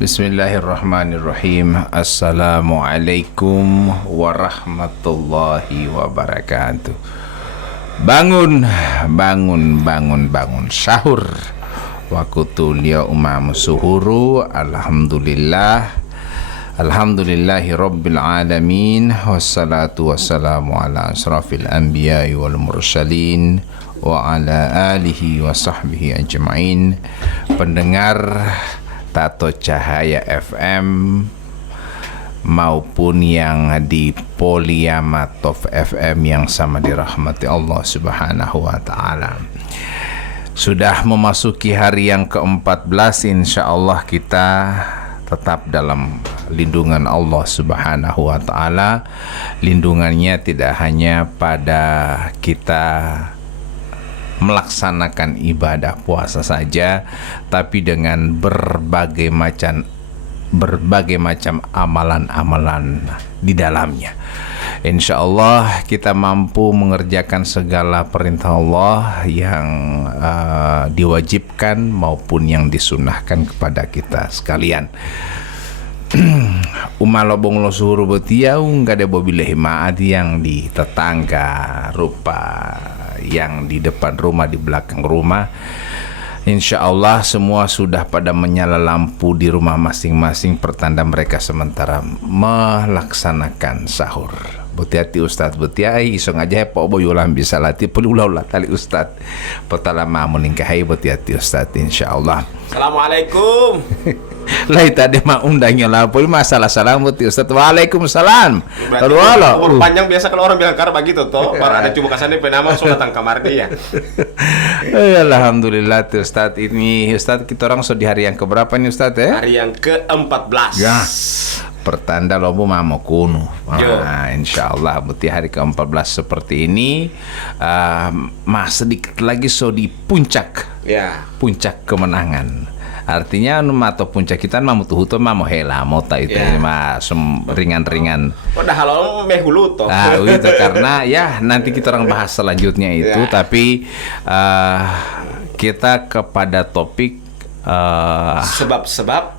Bismillahirrahmanirrahim. Assalamualaikum warahmatullahi wabarakatuh. Bangun, bangun, bangun, bangun. Sahur. Wakutul yaumam suhuru. Alhamdulillah. Alhamdulillahi rabbil alamin. Wassalatu wassalamu ala asrafil anbiya'i wal mursalin wa ala alihi wa sahbihi ajma'in. Pendengar Tato Cahaya FM maupun yang di Poliamatov FM yang sama dirahmati Allah Subhanahu wa taala. Sudah memasuki hari yang ke-14, insyaallah kita tetap dalam lindungan Allah Subhanahu wa taala. Lindungannya tidak hanya pada kita melaksanakan ibadah puasa saja, tapi dengan berbagai macam amalan-amalan di dalamnya. Insya Allah kita mampu mengerjakan segala perintah Allah yang diwajibkan maupun yang disunahkan kepada kita sekalian. Umalobong lo suruh betiau nggak ada bobileh maat yang di tetangga rupa yang di depan rumah, di belakang rumah. Insya Allah semua sudah pada menyala lampu di rumah masing-masing, pertanda mereka sementara melaksanakan sahur. Betiati Ustadz betiai isong aja po boyolam bisa latih pelulah tali Ustadz pertama meningkahi betiati Ustadz insya Allah. Assalamualaikum. Lah tadi mah undangnya lah pun masalah salam buti Ustadz. Waalaikumsalam. Umur panjang biasa kalau orang bilang karena begitu toh. Baru ada cuma kesannya penama so datang kamar dia. Alhamdulillah tuh Ustadz, ini Ustadz kita orang so di hari yang keberapa nih Ustadz ya? Hari yang ke-14. Ya. Pertanda lobo mamo kuno. Nah, insya Allah buti hari ke-14 seperti ini sedikit lagi so di puncak. Ya. Puncak kemenangan. Artinya atau puncak kita mau tuh mau hela mau tak itu mah ringan-ringan. Udah halo mehulu toh. Nah, itu karena ya nanti kita orang bahas selanjutnya itu, tapi kita kepada topik sebab-sebab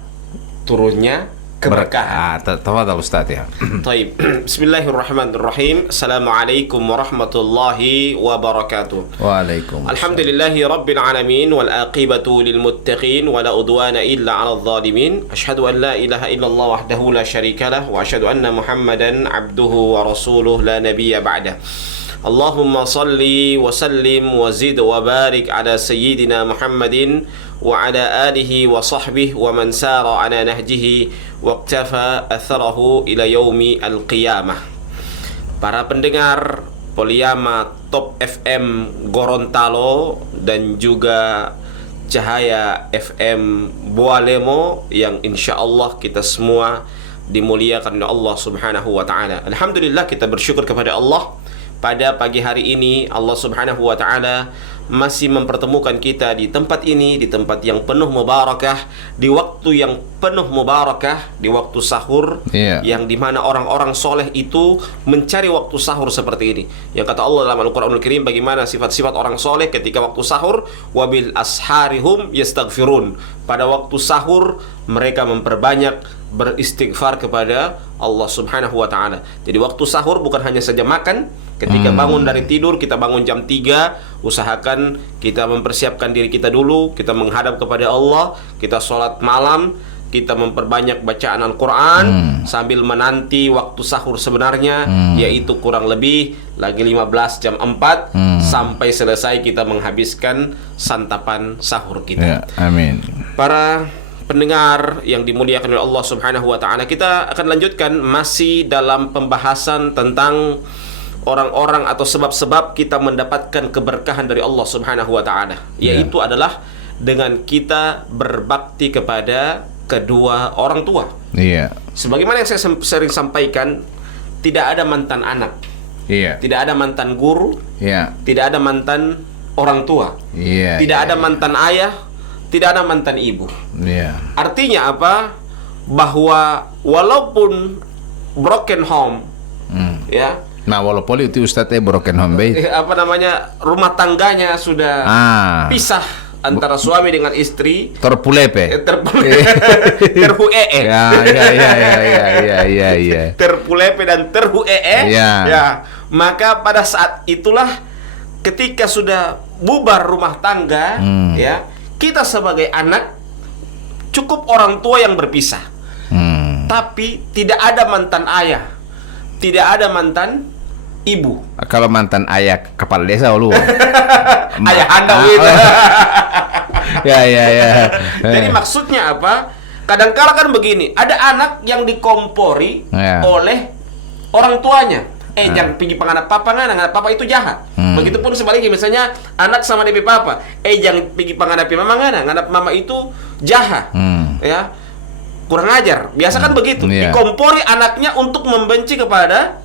turunnya keberkahan. Tafadhal Ustaz ya. Baik. Bismillahirrahmanirrahim. Assalamualaikum warahmatullahi wabarakatuh. Waalaikumsalam. Alhamdulillahi rabbil alamin wal aqibatu lil muttaqin wa la udwana illa 'alal zalimin. Asyhadu an la ilaha illallah wahdahu la syarikalah wa asyhadu anna Muhammadan 'abduhu wa rasuluhu la nabiyya ba'dah. Allahumma salli wa sallim wa zid wa barik ala sayyidina Muhammadin wa ala alihi wa sahbihi wa man sara ala nahjihi wa iktafa atharahu ila yaumi al-qiyamah. Para pendengar Poliama Top FM Gorontalo dan juga Cahaya FM Boalemo yang insya Allah kita semua dimuliakan oleh Allah Subhanahu wa taala. Alhamdulillah kita bersyukur kepada Allah. Pada pagi hari ini Allah Subhanahu wa taala masih mempertemukan kita di tempat ini, di tempat yang penuh mubarakah, di waktu yang penuh mubarakah, di waktu sahur, yang dimana orang-orang soleh itu mencari waktu sahur seperti ini. Yang kata Allah dalam Al-Quranul Karim bagaimana sifat-sifat orang soleh ketika waktu sahur, wabil asharihum yastaghfirun. Pada waktu sahur mereka memperbanyak beristighfar kepada Allah Subhanahu wa taala. Jadi waktu sahur bukan hanya saja makan. Ketika bangun dari tidur, kita bangun jam 3, usahakan kita mempersiapkan diri kita dulu, kita menghadap kepada Allah, kita sholat malam, kita memperbanyak bacaan Al-Quran sambil menanti waktu sahur sebenarnya, yaitu kurang lebih lagi 15 jam 4 sampai selesai kita menghabiskan santapan sahur kita. Amin. Para pendengar yang dimuliakan oleh Allah Subhanahu wa taala, kita akan lanjutkan masih dalam pembahasan tentang orang-orang atau sebab-sebab kita mendapatkan keberkahan dari Allah Subhanahu wa taala, yaitu adalah dengan kita berbakti kepada kedua orang tua. Sebagaimana yang saya sering sampaikan, tidak ada mantan anak. Tidak ada mantan guru. Tidak ada mantan orang tua. Tidak ada mantan ayah, tidak ada mantan ibu. Artinya apa? Bahwa walaupun broken home, Nah, walaupun itu Ustadz broken home apa namanya, rumah tangganya sudah pisah antara suami dengan istri Terpulepe. terhuee. Ya. Terpulepe dan terhuee. Ya. Maka pada saat itulah ketika sudah bubar rumah tangga, ya, kita sebagai anak cukup orang tua yang berpisah. Tapi tidak ada mantan ayah, tidak ada mantan ibu. Kalau mantan ayah kepala desa lu. Ayah anda itu. Ya. Jadi maksudnya apa? Kadang-kala kan begini, ada anak yang dikompori oleh orang tuanya. Jangan pergi panganap papa itu jahat. Begitupun sebaliknya, misalnya anak sama DP papa, jangan pergi panganap mama nganap mama itu jahat. Ya. Kurang ajar. Biasa kan begitu. Dikompori anaknya untuk membenci kepada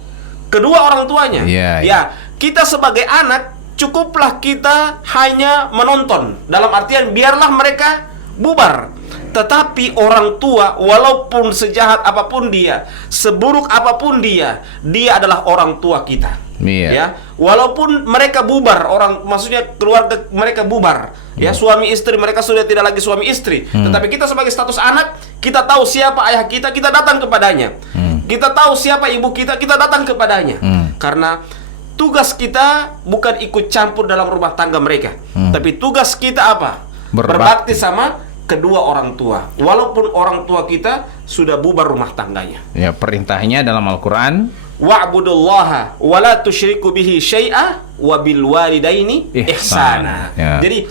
kedua orang tuanya. Ya, kita sebagai anak cukuplah kita hanya menonton. Dalam artian biarlah mereka bubar. Tetapi orang tua walaupun sejahat apapun dia, seburuk apapun dia adalah orang tua kita. Ya, walaupun mereka bubar, maksudnya keluarga mereka bubar. Ya, suami istri mereka sudah tidak lagi suami istri. Tetapi kita sebagai status anak, kita tahu siapa ayah kita datang kepadanya. Kita tahu siapa ibu kita datang kepadanya. Karena tugas kita bukan ikut campur dalam rumah tangga mereka, tapi tugas kita apa? Berbakti sama kedua orang tua, walaupun orang tua kita sudah bubar rumah tangganya. Ya, perintahnya dalam Al-Quran, wa'budullaha wa la tusyriku bihi syai'a wa bil walidaini ihsana. Jadi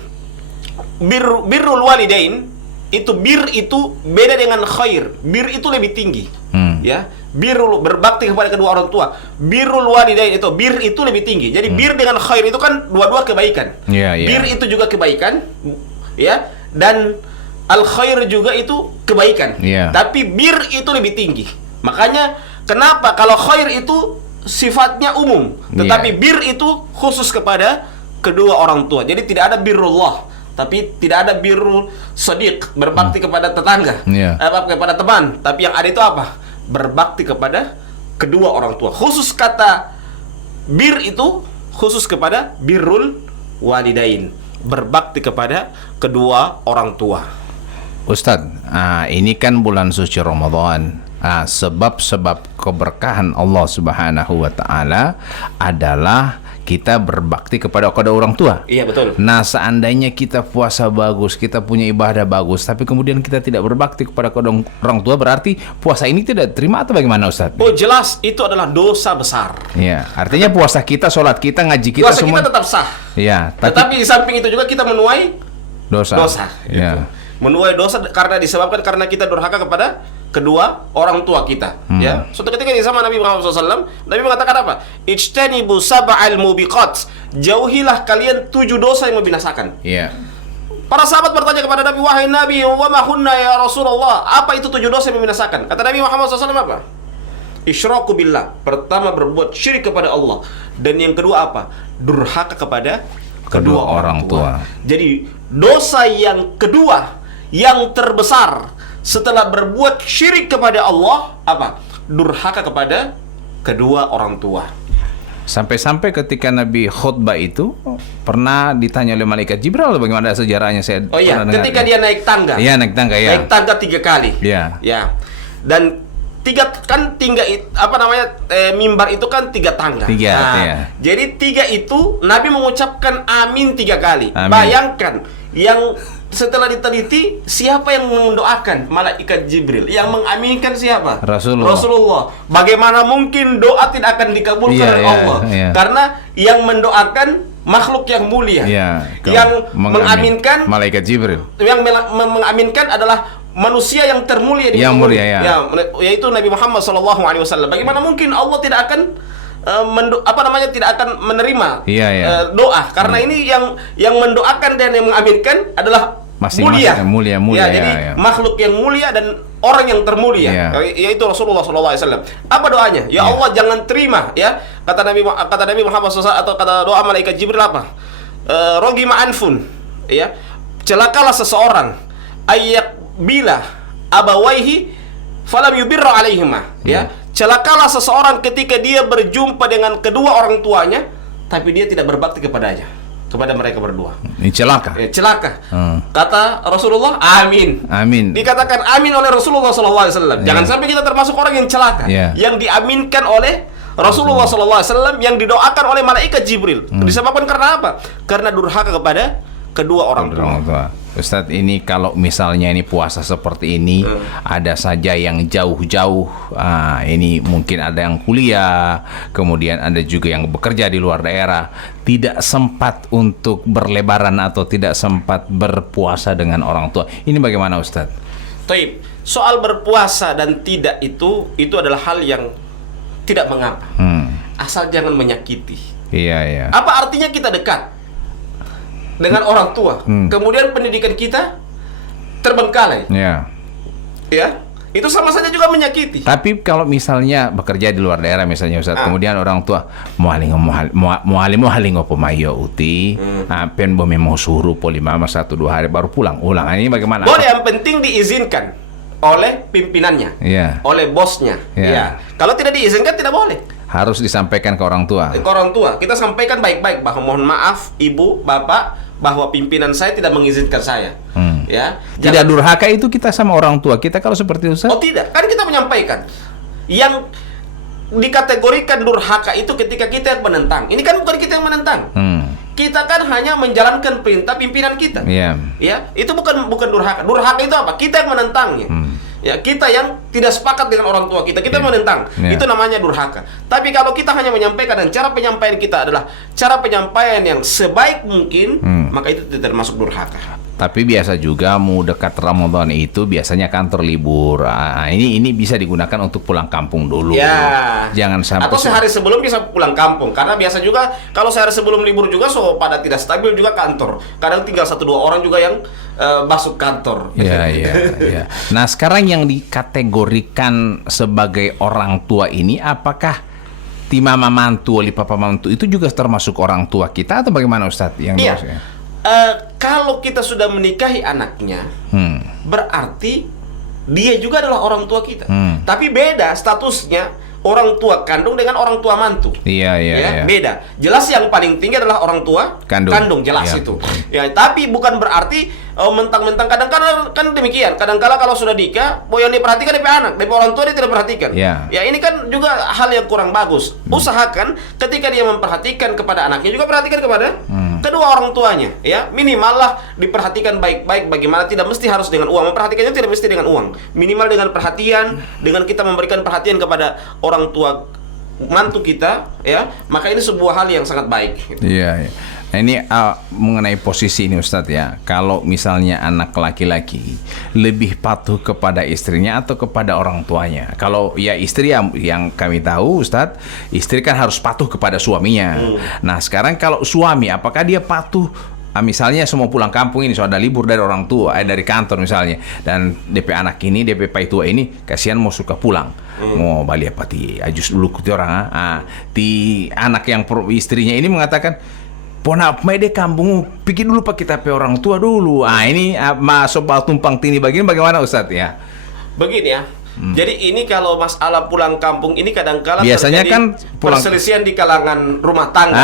birrul walidain itu beda dengan khair. Bir itu lebih tinggi. Ya, birrul berbakti kepada kedua orang tua. Birrul walidain itu lebih tinggi. Jadi bir dengan khair itu kan dua-dua kebaikan. Bir itu juga kebaikan, ya, dan al khair juga itu kebaikan. Tapi bir itu lebih tinggi. Makanya kenapa kalau khair itu sifatnya umum, tetapi bir itu khusus kepada kedua orang tua. Jadi tidak ada birrullah, tapi tidak ada birrul sadiq, berbakti kepada tetangga, kepada teman. Tapi yang ada itu apa? Berbakti kepada kedua orang tua. Khusus kata bir itu khusus kepada birrul walidain, berbakti kepada kedua orang tua. Ustadz, ini kan bulan suci Ramadan. Sebab-sebab keberkahan Allah Subhanahu wa Ta'ala adalah kita berbakti kepada orang tua. Iya, betul. Nah, seandainya kita puasa bagus, kita punya ibadah bagus, tapi kemudian kita tidak berbakti kepada orang tua, berarti puasa ini tidak terima atau bagaimana, Ustadz? Oh, jelas itu adalah dosa besar. Ya, artinya puasa kita, sholat kita, ngaji kita, puasa semua kita tetap sah. Ya, tetapi di samping itu juga kita menuai dosa. Ya. Menuai dosa disebabkan karena kita durhaka kepada kedua orang tua kita. Ya, suatu ketika di zaman Nabi Muhammad SAW, Nabi mengatakan apa? Ijtanibu sab'al mubiqat, jauhilah kalian 7 dosa yang membinasakan. Para sahabat bertanya kepada Nabi, wahai Nabi, wa ma hunna ya Rasulullah, apa itu 7 dosa yang membinasakan? Kata Nabi Muhammad SAW apa? Isyraku billah, pertama berbuat syirik kepada Allah, dan yang kedua apa? Durhaka kepada kedua orang tua. Jadi dosa yang kedua yang terbesar setelah berbuat syirik kepada Allah apa? Durhaka kepada kedua orang tua. Sampai-sampai ketika Nabi khutbah itu pernah ditanya oleh malaikat Jibril, bagaimana sejarahnya saya. Oh iya, ketika dia naik tangga. Iya, naik tangga ya. Naik tangga 3 kali. Iya. Ya. Dan mimbar itu kan 3 tangga. Jadi 3 itu Nabi mengucapkan amin 3 kali. Amin. Bayangkan, yang setelah diteliti, siapa yang mendoakan? Malaikat Jibril. Yang mengaminkan siapa? Rasulullah. Bagaimana mungkin doa tidak akan dikabulkan oleh Allah? Karena yang mendoakan makhluk yang mulia. Yang mengaminkan malaikat Jibril. Yang mengaminkan adalah manusia yang termulia di mulia, yaitu Nabi Muhammad SAW. Bagaimana mungkin Allah tidak akan tidak akan menerima doa? Karena ini yang mendoakan dan yang mengaminkan adalah mulia. Jadi makhluk yang mulia dan orang yang termulia, yaitu Rasulullah SAW. Apa doanya? Ya Allah, jangan terima, ya. Kata Nabi Muhammad SAW, atau kata doa malaikat Jibril apa? Rogima anfun, ya. Celakalah seseorang ayak bila abawaihi falam yubirra alaihima, ya. Celakalah seseorang ketika dia berjumpa dengan kedua orang tuanya tapi dia tidak berbakti kepadanya. kepada mereka berdua. Ini celaka. Celaka. Kata Rasulullah, amin. Amin. Dikatakan amin oleh Rasulullah SAW. Jangan sampai kita termasuk orang yang celaka, yang diaminkan oleh Rasulullah SAW, yang didoakan oleh malaikat Jibril. Disebabkan karena apa? Karena durhaka kepada kedua orang tua. Ustadz, ini kalau misalnya ini puasa seperti ini, ada saja yang jauh-jauh, ini mungkin ada yang kuliah, kemudian ada juga yang bekerja di luar daerah, tidak sempat untuk berlebaran atau tidak sempat berpuasa dengan orang tua. Ini bagaimana Ustadz? Taib, soal berpuasa dan tidak itu adalah hal yang tidak mengapa, asal jangan menyakiti. Iya. Apa artinya kita dekat dengan orang tua, kemudian pendidikan kita terbengkalai, ya, itu sama saja juga menyakiti. Tapi kalau misalnya bekerja di luar daerah misalnya Ustaz, kemudian orang tua mualim pemayo uti, pen bome mau suruh poli mama 1-2 hari baru pulang. Ini bagaimana? Boleh, yang penting diizinkan oleh pimpinannya, oleh bosnya. Kalau tidak diizinkan tidak boleh. Harus disampaikan ke orang tua. Ke orang tua, kita sampaikan baik-baik bahwa mohon maaf ibu, bapak, bahwa pimpinan saya tidak mengizinkan saya. Ya, tidak durhaka itu kita sama orang tua kita kalau seperti itu. Oh tidak, kan kita menyampaikan. Yang dikategorikan durhaka itu ketika kita yang menentang. Ini kan bukan kita yang menentang. Kita kan hanya menjalankan perintah pimpinan kita. Ya, itu bukan durhaka. Durhaka itu apa? Kita yang menentangnya. Ya, kita yang tidak sepakat dengan orang tua kita menentang. Itu namanya durhaka. Tapi kalau kita hanya menyampaikan dan cara penyampaian kita adalah cara penyampaian yang sebaik mungkin, maka itu tidak termasuk durhaka. Tapi biasa juga mau dekat Ramadan itu biasanya kantor libur. Ini bisa digunakan untuk pulang kampung dulu. Ya. Jangan sampai. Atau sehari sebelum bisa pulang kampung. Karena biasa juga kalau sehari sebelum libur juga pada tidak stabil juga kantor. Kadang tinggal 1-2 orang juga yang masuk kantor. Iya. Nah sekarang yang dikategorikan sebagai orang tua ini, apakah ti mama mantu, oli papa mantu itu juga termasuk orang tua kita atau bagaimana Ustadz? Kalau kita sudah menikahi anaknya, berarti dia juga adalah orang tua kita. Tapi beda statusnya orang tua kandung dengan orang tua mantu. Iya. Beda. Jelas yang paling tinggi adalah orang tua kandung jelas itu. Ya, tapi bukan berarti mentang-mentang kadang-kadang kan demikian. Kadang-kala kalau sudah nikah, yang diperhatikan DP anak, DP orang tua dia tidak perhatikan. Ya, ini kan juga hal yang kurang bagus. Usahakan ketika dia memperhatikan kepada anaknya juga perhatikan kepada kedua orang tuanya, ya. Minimal lah diperhatikan baik-baik, bagaimana tidak mesti harus dengan uang. Memperhatikannya tidak mesti dengan uang. Minimal dengan perhatian, dengan kita memberikan perhatian kepada orang tua mantu kita, ya. Maka ini sebuah hal yang sangat baik. Iya. Nah ini mengenai posisi ini Ustadz ya. Kalau misalnya anak laki-laki lebih patuh kepada istrinya atau kepada orang tuanya? Kalau ya istri yang kami tahu Ustadz, istri kan harus patuh kepada suaminya. Nah sekarang kalau suami, apakah dia patuh? Misalnya semua pulang kampung ini, so ada libur dari orang tua, dari kantor misalnya, dan DP anak ini, DP pai tua ini, kasihan mau suka pulang, mau balik apa ti, ajus dulu kuti orang, ti anak yang istrinya ini mengatakan, ponap mai deh kampung, pikir dulu pak kita pe orang tua dulu. Ini masuk tumpang tini begini bagaimana Ustadz ya? Begini ya. Jadi ini kalau masalah pulang kampung ini kadang-kala biasanya kan perselisihan di kalangan rumah tangga.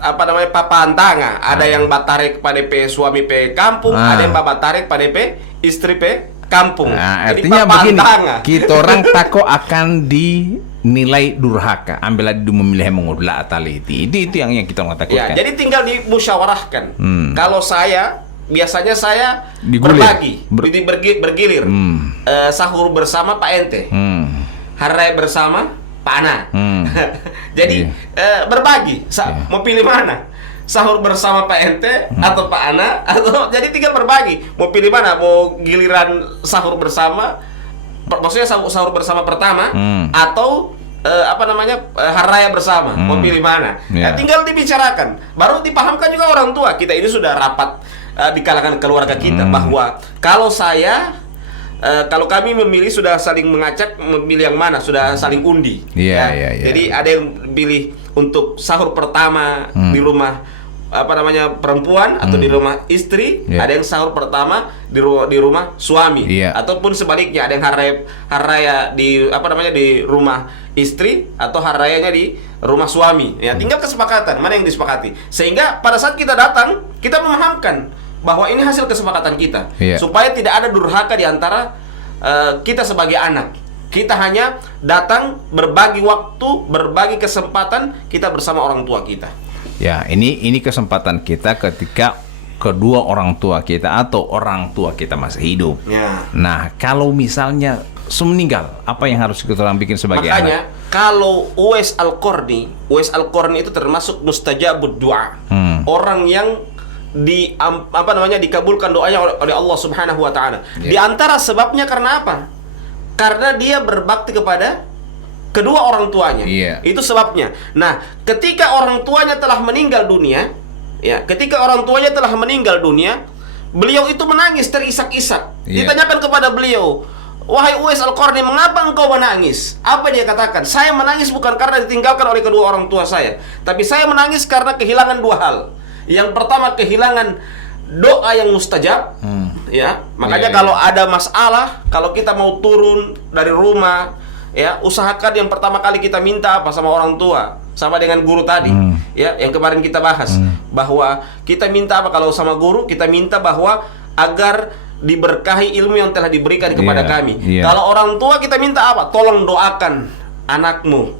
Apa namanya papan tangga. Ada yang batarik pada pe suami pe kampung, ada yang batarik pada pe istri pe kampung. Artinya begini, kita orang tako akan dinilai durhaka. Ambillah di memilih mengudlah ataliti. Itu yang kita mengatakan. Ya, jadi tinggal dimusyawarahkan. Kalau biasanya saya digulir. bergilir. Sahur bersama Pak Ente, hari raya bersama Pak Ana. Jadi berbagi. Mau pilih mana? Sahur bersama Pak Ente atau Pak Ana? Atau jadi tinggal berbagi. Mau pilih mana? Mau giliran sahur bersama? Maksudnya sahur bersama pertama atau hari raya bersama? Mau pilih mana? Ya, tinggal dibicarakan. Baru dipahamkan juga orang tua. Kita ini sudah rapat di kalangan keluarga kita bahwa kalau kami memilih sudah saling mengacak memilih yang mana, sudah saling undi. Iya. Jadi ada yang pilih untuk sahur pertama di rumah perempuan atau di rumah istri, ada yang sahur pertama di rumah suami, ataupun sebaliknya ada yang hari raya di di rumah istri atau hari rayanya di rumah suami. Ya, tinggal kesepakatan mana yang disepakati. Sehingga pada saat kita datang, kita memahamkan bahwa ini hasil kesepakatan kita, supaya tidak ada durhaka di antara kita sebagai anak. Kita hanya datang berbagi waktu, berbagi kesempatan kita bersama orang tua kita. Ya, ini kesempatan kita ketika kedua orang tua kita atau orang tua kita masih hidup. Ya. Nah, kalau misalnya semeninggal, apa yang harus kita orang bikin sebagai anak? Makanya kalau Uwais Al-Qarni itu termasuk mustajabud doa. Orang yang dikabulkan doanya oleh Allah Subhanahu wa taala. Di antara sebabnya karena apa? Karena dia berbakti kepada kedua orang tuanya. Itu sebabnya. Nah, ketika orang tuanya telah meninggal dunia, beliau itu menangis terisak-isak. Ditanyakan kepada beliau, "Wahai Uwais Al-Qarni, mengapa engkau menangis?" Apa dia katakan? "Saya menangis bukan karena ditinggalkan oleh kedua orang tua saya, tapi saya menangis karena kehilangan dua hal. Yang pertama, kehilangan doa yang mustajab." Makanya kalau ada masalah, kalau kita mau turun dari rumah, usahakan yang pertama kali kita minta apa sama orang tua, sama dengan guru tadi, yang kemarin kita bahas, bahwa kita minta apa kalau sama guru, kita minta bahwa agar diberkahi ilmu yang telah diberikan kepada kami. Kalau orang tua kita minta apa? Tolong doakan anakmu,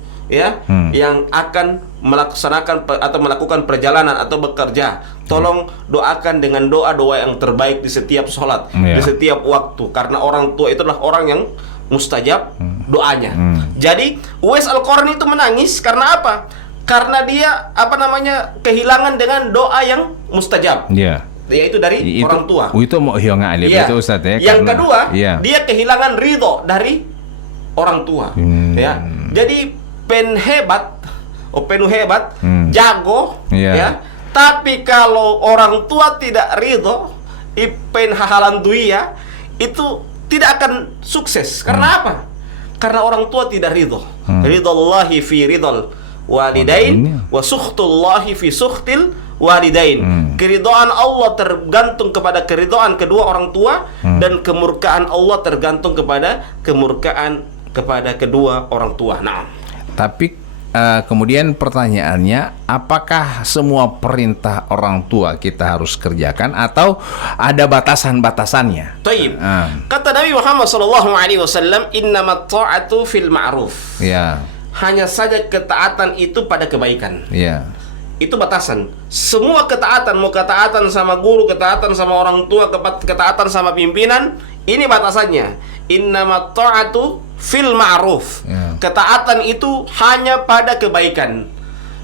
yang akan melaksanakan atau melakukan perjalanan atau bekerja. Tolong doakan dengan doa-doa yang terbaik di setiap sholat, di setiap waktu, karena orang tua itu adalah orang yang mustajab doanya. Jadi Uwais Al-Qarni itu menangis karena apa? Karena dia kehilangan dengan doa yang mustajab. Yaitu dari orang tua. Itu mau itu Ustaz ya. Yang kedua, dia kehilangan ridho dari orang tua. Jadi penuh hebat, jago, tapi kalau orang tua tidak ridho, ipen hahalan duia, itu tidak akan sukses. Karena apa? Karena orang tua tidak ridho. Ridhollahi fi ridhol walidain wa sukhtullahi fi sukhtil walidain. Keridhaan Allah tergantung kepada keridhaan kedua orang tua, dan kemurkaan Allah tergantung kepada kemurkaan kepada kedua orang tua. Nah, tapi kemudian pertanyaannya, apakah semua perintah orang tua kita harus kerjakan atau ada batasan-batasannya? Taib. Kata Nabi Muhammad SAW, innamat ta'atu fil ma'ruf. Hanya saja ketaatan itu pada kebaikan. Itu batasan. Semua ketaatan, mau ketaatan sama guru, ketaatan sama orang tua, ketaatan sama pimpinan, ini batasannya. Innamat ta'atu fil ma'ruf. Ketaatan itu hanya pada kebaikan.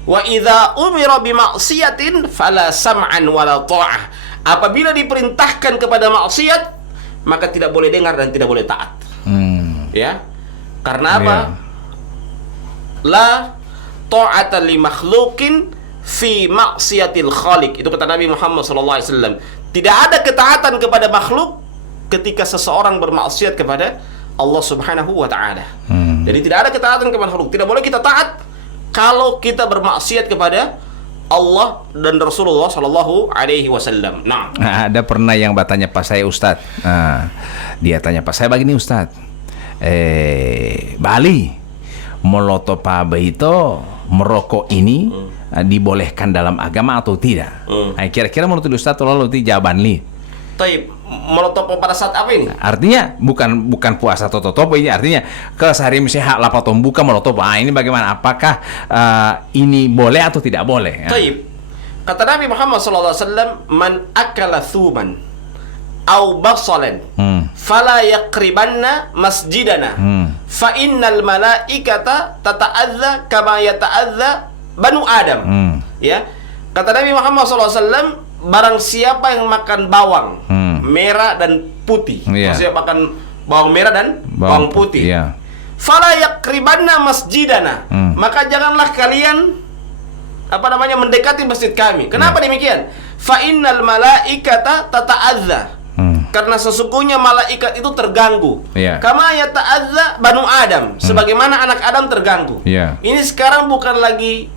Wa idza umira bi maksiatin fala sam'an wala ta'ah. Apabila diperintahkan kepada maksiat, maka tidak boleh dengar dan tidak boleh taat. Karena apa? La ta'ata li makhluqin fi maksiatil khaliq. Itu kata Nabi Muhammad SAW. Tidak ada ketaatan kepada makhluk ketika seseorang bermaksiat kepada Allah Subhanahu wa ta'ala. Jadi tidak ada ketaatan kepada makhluk. Tidak boleh kita taat kalau kita bermaksiat kepada Allah dan Rasulullah Sallallahu Alaihi Wasallam. Nah, ada pernah yang bertanya pas saya Ustadz. Dia tanya pas saya begini Ustadz. Bali molotov itu merokok ini dibolehkan dalam agama atau tidak? Kira-kira menurut Ustadz lalu jawaban li. Taib, molotov pada saat apa ini? Artinya bukan puasa atau totopo ini, artinya ke sehari misalnya lapatom buka molotov. Ini bagaimana? Apakah ini boleh atau tidak boleh? Taib. Kata Nabi Muhammad SAW, man akala thuban au basalan fala yaqribanna masjidana fa innal malaikata tata'adza kama yata'adza banu Adam. Kata Nabi Muhammad SAW, barang siapa yang makan bawang merah dan putih, maksudnya makan bawang merah dan bawang putih, fala yaqribanna masjidana, maka janganlah kalian mendekati masjid kami. Kenapa demikian? Fa innal malaikata tata'adza, karena sesungguhnya malaikat itu terganggu. Kama yata'adza banu Adam, sebagaimana anak Adam terganggu. Ini sekarang bukan lagi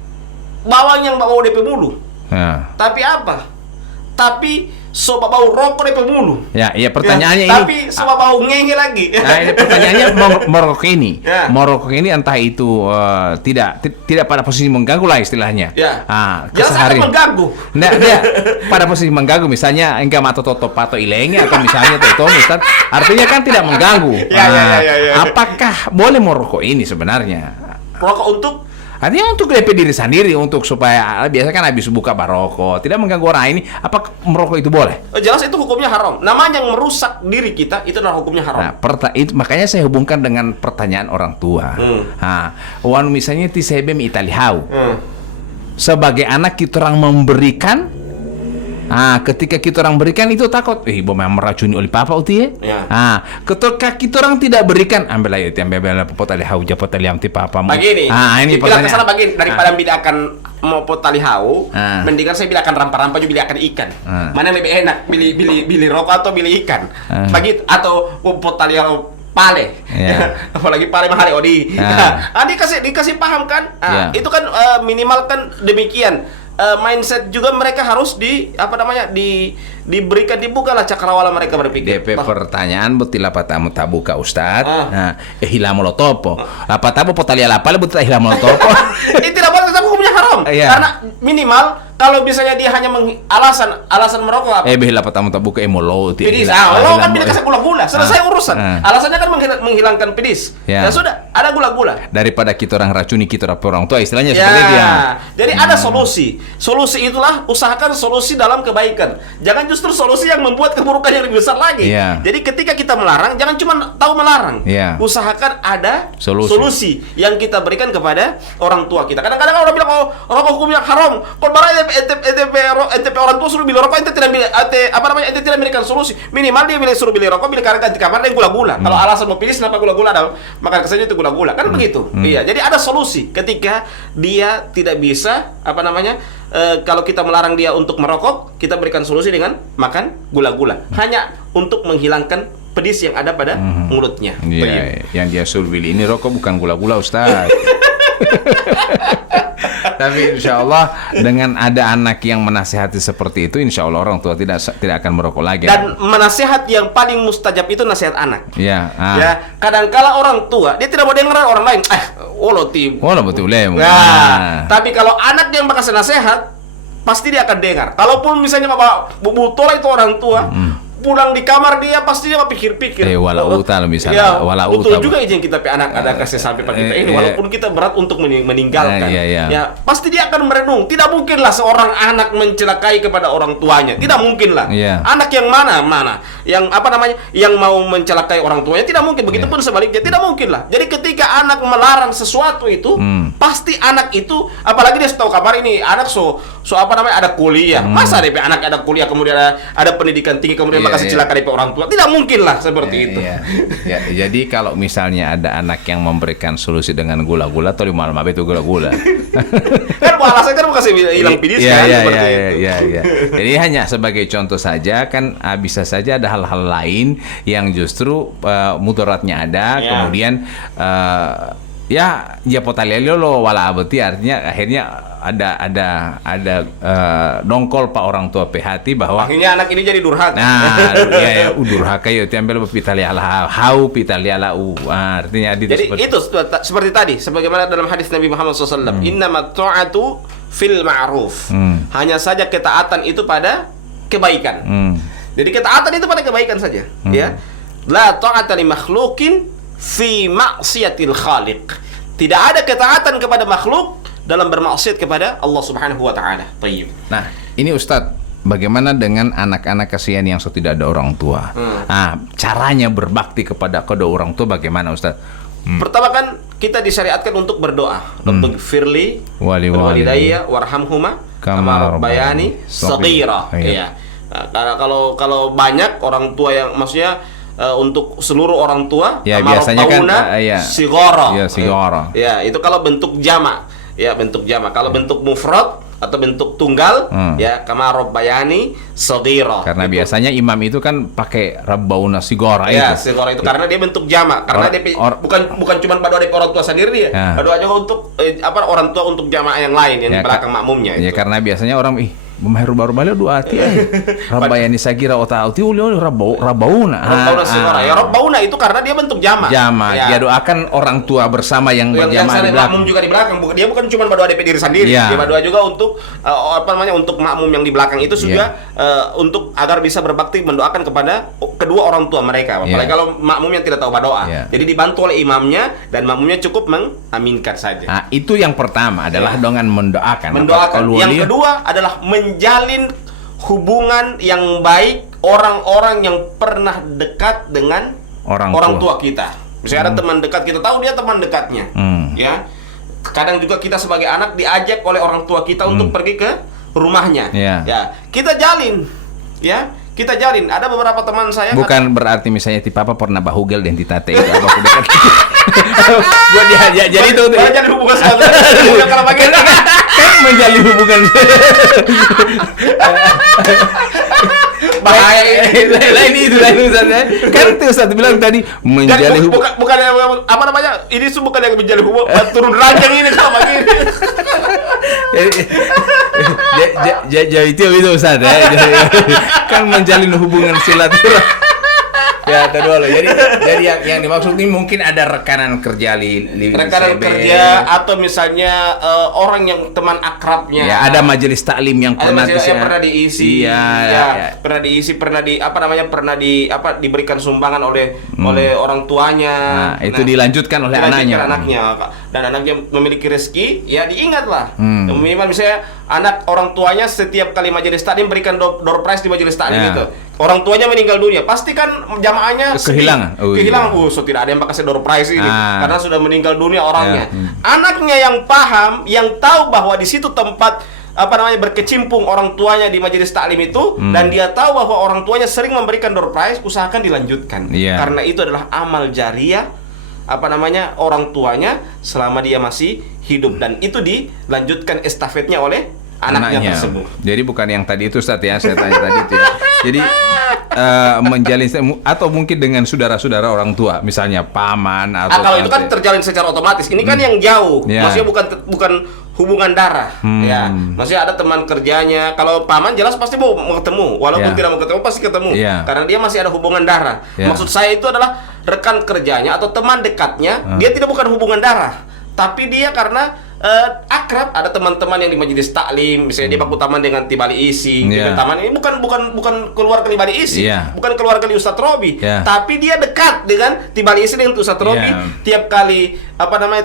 bawang yang bawa DP bulu, Ya. Tapi apa? Tapi soba bau rokok dari pemulu. Ya, pertanyaannya ini. Tapi soba bau ngenge lagi. Nah, ini pertanyaannya merokok ini. Ya. Merokok ini entah itu tidak pada posisi mengganggu lah istilahnya. Ya. Jelas Keseharian. akan mengganggu. Nah, dia pada posisi mengganggu, misalnya enggak mata toto pato ilenge atau misalnya toto Ustaz, artinya kan tidak mengganggu. Ya. Apakah boleh merokok ini sebenarnya? Rokok untuk Artinya untuk DP diri sendiri, untuk supaya biasa kan habis buka baroko, tidak mengganggu orang ini, apa merokok itu boleh? jelas itu hukumnya haram. Namanya yang merusak diri kita itu adalah hukumnya haram. Nah, itu makanya saya hubungkan dengan pertanyaan orang tua. Nah, wan misalnya ti sebem italihau. Sebagai anak kita orang memberikan, ketika kita orang berikan itu takut, bom yang meracuni oleh papa uti Ya. Ketika kita orang tidak berikan, ambil aja, ambil potali hau, potali amti papa. Begini, ini bilang ke pertanyaan. sana begini, daripada bila akan mau potali hau, mendingan saya bila akan rampa-rampa juga bila akan ikan. Mana yang lebih enak, bili rokok atau bili ikan? Begitu atau potali hau pale, apalagi pale mahal odi. Dikasih paham kan? Itu kan minimal kan demikian. Mindset juga mereka harus diberikan, dibukalah cakrawala mereka berpikir. DP pertanyaan betul apa tamu tabuka Ustad. Hilang molotopo. Apa tabu potali ala pale betul hilang molotopo. Itu tidak boleh, tetap hukumnya haram. Karena minimal kalau misalnya dia hanya alasan merokok apa? Bila tamu tabuka emolo pedis. Lo kan bila kasih gula-gula, selesai urusan. Alasannya kan menghilangkan pedis. Ya sudah, ada gula-gula. Daripada kita orang racuni kita orang tua, istilahnya seperti itu ya. Jadi ada solusi. Solusi itulah usahakan solusi dalam kebaikan. Jangan justru solusi yang membuat keburukan yang lebih besar lagi. Jadi ketika kita melarang, jangan cuma tahu melarang. Usahakan ada solusi yang kita berikan kepada orang tua kita. Kadang-kadang orang bilang, oh rokok hukumnya haram. Kalau barang NTP orang tua suruh beli rokok, ente tidak memberikan solusi. Minimal dia suruh beli rokok, beli karet di kamar dan gula-gula. Kalau alasan mau pilih kenapa gula-gula ada, maka kesannya itu gula-gula. Kan begitu. Iya. Jadi ada solusi ketika dia tidak bisa kalau kita melarang dia untuk merokok, kita berikan solusi dengan makan gula-gula. Hanya untuk menghilangkan pedis yang ada pada mulutnya. Iya, yang dia suruh beli ini rokok bukan gula-gula Ustaz. Tapi insya Allah dengan ada anak yang menasihati seperti itu, insya Allah orang tua tidak akan merokok lagi. Dan menasihat yang paling mustajab itu nasihat anak. Ya. Kadang-kala orang tua dia tidak mau dengar orang lain. Betul. Tapi kalau anak yang bakal nasihat, pasti dia akan dengar. Kalaupun misalnya bapak butuh itu orang tua. Pulang di kamar dia pasti dia pikir-pikir. Betul juga izin kita anak ada kasih sampai pada kita ini walaupun kita berat untuk meninggalkan. Ya, pasti dia akan merenung. Tidak mungkinlah seorang anak mencelakai kepada orang tuanya. Tidak mungkinlah. Anak yang mana yang yang mau mencelakai orang tuanya tidak mungkin. Begitupun sebaliknya tidak mungkinlah. Jadi ketika anak melarang sesuatu itu, pasti anak itu apalagi dia tahu kabar ini anak ada kuliah. Masa DP anak ada kuliah kemudian ada pendidikan tinggi kemudian kasih celaka dari orang tua, tidak mungkin lah seperti itu. Jadi kalau misalnya ada anak yang memberikan solusi dengan gula-gula, atau malam itu gula-gula. Kan alasan kan bukan hilang pedis kan seperti itu. Jadi hanya sebagai contoh saja kan, bisa saja ada hal-hal lain yang justru mudaratnya ada, kemudian potalelio lo wala abeti, artinya akhirnya ada dongkol pak orang tua hati bahwa akhirnya anak ini jadi durhaka. Durhaka tiambil pitali ala hau pitali ala artinya jadi itu seperti tadi sebagaimana dalam hadis Nabi Muhammad SAW, innamat ta'atu fil ma'ruf. Hanya saja ketaatan itu pada kebaikan. Jadi ketaatan itu pada kebaikan saja. Ya, la ta'ata li makhluqin fi ma'siyatil khaliq. Tidak ada ketaatan kepada makhluk dalam bermaksiat kepada Allah Subhanahu wa taala. Tayyib. Nah, ini Ustadz, bagaimana dengan anak-anak kasihan yang tidak ada orang tua? Caranya berbakti kepada kedua orang tua bagaimana Ustadz? Pertama kan kita disyariatkan untuk berdoa. Rabbighfirli walidayya warhamhuma kama rabbayani shaghira. Iya. Karena kalau banyak orang tua yang maksudnya untuk seluruh orang tua, biasanya kan sigara. Ya, itu kalau bentuk jamak. Kalau bentuk mufrad atau bentuk tunggal, kama rabbayani shaghira. Karena biasanya imam itu kan pakai rabbauna sigara itu. Sigara itu karena dia bentuk jamak. Karena dia bukan cuma berdoa dari orang tua sendiri dia. Berdoa juga untuk orang tua untuk jamaah yang lain yang di belakang makmumnya. Karena biasanya orang Bumah rubah-rubah lu dua hati Rabbayani sagira otauti ulio rabauna. Rabbauna sigara. Ya rabbauna itu karena dia bentuk jama. Jama. Dia doakan orang tua bersama yang berjamaah di belakang. Makmum juga di belakang. Dia bukan cuma berdoa DP diri sendiri. Dia berdoa juga untuk untuk makmum yang di belakang itu juga untuk agar bisa berbakti mendoakan kepada kedua orang tua mereka. Apalagi kalau makmum yang tidak tahu berdoa. Jadi dibantu oleh imamnya dan makmumnya cukup mengaminkan saja. Nah, itu yang pertama adalah dengan mendoakan. Yang kedua adalah menjalin hubungan yang baik orang-orang yang pernah dekat dengan orang tua kita. Misalnya ada teman dekat, kita tahu dia teman dekatnya. Ya. Kadang juga kita sebagai anak diajak oleh orang tua kita untuk pergi ke rumahnya. Ya. Kita jalin. Ya. Kita jalin. Ada beberapa teman saya bukan berarti misalnya ti papa pernah bahugel dan ti tate itu apa dekat. Buat dia jadi itu jadi hubungan kalau bagian menjalin hubungan bahaya lain itu kan itu Ustaz bilang tadi menjalin hubungan bukan apa namanya ini bukan yang menjalin hubungan turun ranjang ini kalau begini jadi itu Ustaz ya kan menjalin hubungan silaturahmi ya kedua loh. Jadi yang dimaksud ini mungkin ada rekanan kerja rekanan kerja atau misalnya orang yang teman akrabnya. Ya, ada majelis taklim yang pernah diisi. Pernah diisi, pernah diberikan sumbangan oleh orang tuanya. Nah, itu dilanjutkan oleh anaknya. Dan anaknya memiliki rezeki, ya diingatlah. Minimal misalnya anak orang tuanya setiap kali majelis taklim berikan door prize di majelis taklim itu. Orang tuanya meninggal dunia, pasti kan jamaahnya kehilangan. So tidak ada yang kasih door prize ini karena sudah meninggal dunia orangnya. Anaknya yang paham, yang tahu bahwa di situ tempat berkecimpung orang tuanya di majelis taklim itu dan dia tahu bahwa orang tuanya sering memberikan door prize, usahakan dilanjutkan. Karena itu adalah amal jariah orang tuanya selama dia masih hidup dan itu dilanjutkan estafetnya oleh anaknya tersebut. Jadi bukan yang tadi itu Ustaz ya, saya tanya tadi itu ya. Jadi menjalin atau mungkin dengan saudara-saudara orang tua, misalnya paman atau kalau itu kan terjalin secara otomatis. Ini kan yang jauh. Maksudnya bukan hubungan darah. Ya. Maksudnya ada teman kerjanya. Kalau paman jelas pasti mau ketemu, walaupun tidak mau ketemu pasti ketemu. Karena dia masih ada hubungan darah. Maksud saya itu adalah rekan kerjanya atau teman dekatnya, dia tidak bukan hubungan darah, tapi dia karena akrab, ada teman-teman yang di majelis taklim, misalnya dia baku taman dengan Tibali Isi, taman ini bukan keluarga Tibali Isi, bukan keluarga di Ustadz Robi, tapi dia dekat dengan Tibali Isi dengan Ustadz Robi. Tiap kali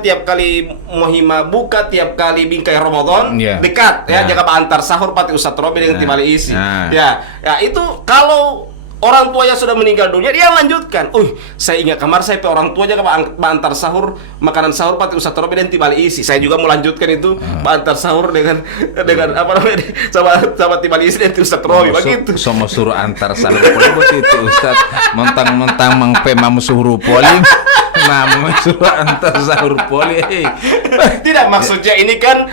tiap kali Mohima buka, tiap kali bingkai Ramadan dekat jaga antar sahur pati Ustadz Robi dengan Tibali Isi. Ya itu kalau orang tuanya sudah meninggal dunia, dia lanjutkan. Saya ingat kamar saya orang tua jaga antar sahur, makanan sahur pati Ustadz Robi dan Tibali Isi. Saya juga mau lanjutkan itu antar sahur dengan sama Tibali Isi dan Ustadz Robi begitu. Sama suruh antar sahur poli itu Ustadz mentang-mentang mengpemam suruh poli. Suruh antar sahur poli. Tidak, maksudnya ini kan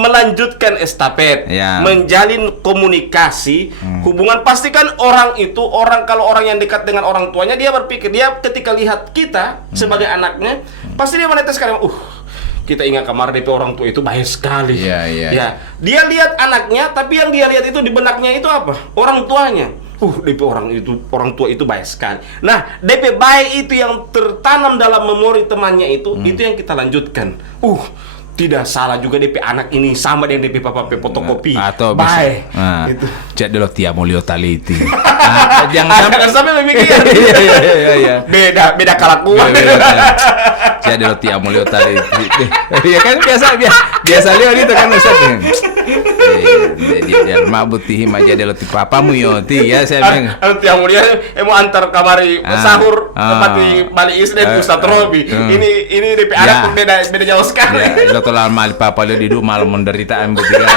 melanjutkan estafet, menjalin komunikasi, hubungan. Pastikan kalau orang yang dekat dengan orang tuanya, dia berpikir, dia ketika lihat kita sebagai anaknya, pasti dia meneteskan, kita ingat kamar DP orang tua itu baik sekali. Dia lihat anaknya, tapi yang dia lihat itu di benaknya itu apa? Orang tuanya. DP orang tua itu baik sekali. Nah, DP baik itu yang tertanam dalam memori temannya itu yang kita lanjutkan. Tidak salah juga DP anak ini sama dengan DP papa fotokopi. Atau baik. Itu. Jadi lo tiap mulio taliti. Jangan sampai demikian. Beda kelakuan. Jadi lo tiap mulio taliti. Ya kan biasa lihat itu kan Ustaz. Dia mabut tihi maja dia lo ti papamu yo ti ya saya bilang. Tiap mulia mau antar kamari sahur tempat di Bali Isden Ustadz Robi. Ini DP anak beda jauh sekali. Lo kalau mal papa lo didu mal menderitaan bertiga.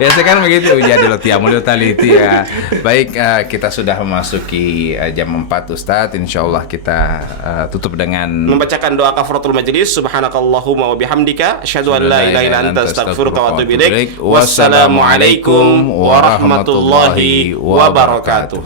Biasa kan begitu. Jadi lo tiap mulio taliti ya. Baik, kita sudah memasuki jam 4 Ustadz. Insyaallah kita tutup dengan membacakan doa kafaratul majelis. Subhanakallahumma wa bihamdika asyhadu an la ilaha illa anta astaghfiruka wa atubu ilaik. Wassalamualaikum warahmatullahi wabarakatuh.